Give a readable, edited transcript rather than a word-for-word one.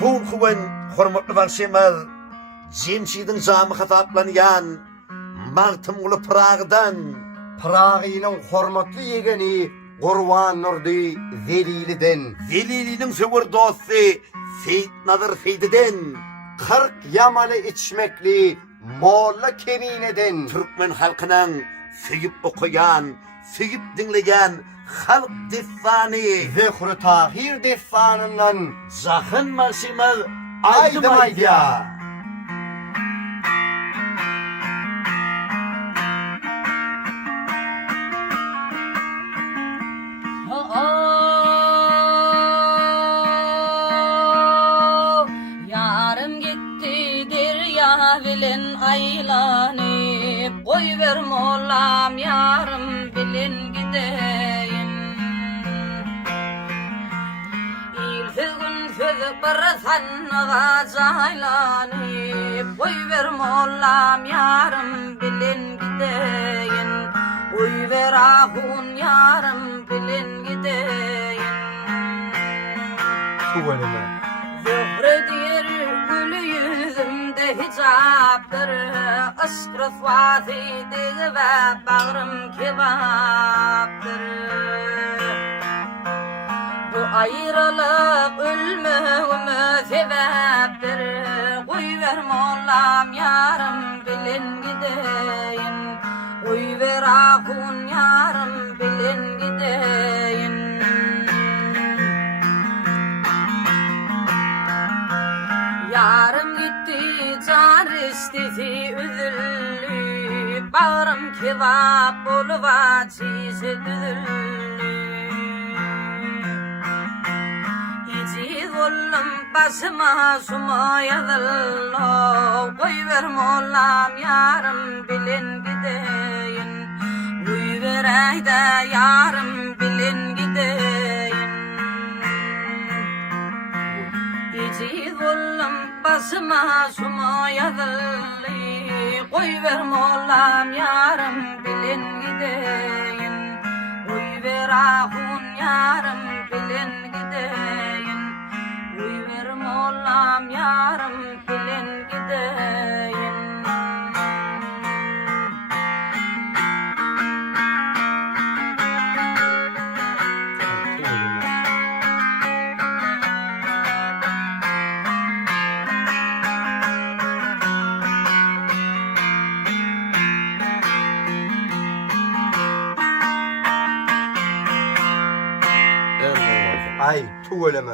Bu güven hormatly başymyz Jemşidin jamy hataplanýan Magtymly Pragdan Pragynyň hormatly ýegeni Gurban Nurdy Zeliliden, Zeliliniň söwür dosty Seyit Nazır Feydiden 40 yamaly içmekli Molla Kemineden, Türkmen halkynyň süýüp okuyan, süýüp dinleýän halk defany Zöhrü Tahir defanından Zahyn marşymyz Aýdym aýdýa. Yarım gitti derya bilen aylanyp, goýber mollam yarım bilen gideyin. İlhigün sözü bir sannaga jaylanyp, goýber mollam yarım bilen gideyin. Goýber ahun yarım bilen gideyin. Tuvalime. Zöhre diyer gülü yüzümde hicaptır, ışkırı suazidigi ve bağrım kebaptır. Bu ayrılık ölmüğümü sebeptir, goýber mollam yarım bilen gideyin. Goýber ahun yarım bilen gideyin. Yarım gitti can riştisi üzüllü, bağrım kebap boluva çiğsi düzüllü. İci zollum başıma şuma yazıllo, goýber mollam yarım bilen gideyin. Goýber aýda yarım bilen gideyin. İci zollum başıma şuma yazıllı, goýber mollam yarım bilen gideyin. Goýber ahun yarım bilen gideyin. Goýber mollam yarım bilen gideyin. Ay tuvalime.